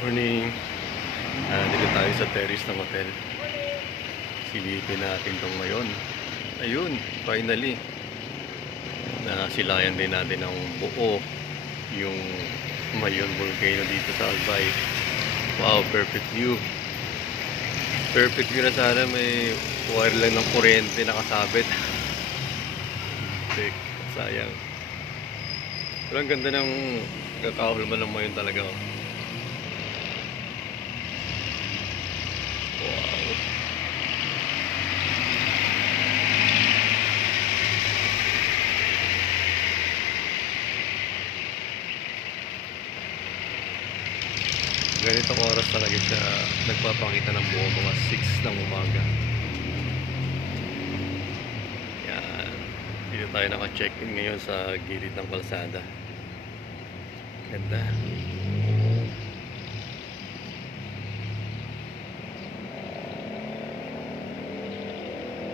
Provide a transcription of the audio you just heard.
Morning. Dito tayo sa terrace ng hotel. Silipin natin tong mayon. Ayun, finally. Nasilayan din natin ng buo yung mayon volcano dito sa Albay. Wow, perfect view. Perfect view na sana may wire lang ng kuryente nakasabit. Tek, sayang. Pero ang ganda ng kakahulman ng mayon talaga. Wow. Ganitong oras talaga siya nagpapakita ng buo, mga 6 ng umaga. Yan. Dito tayo naka-check-in ngayon sa gilid ng kalsada. Ganda.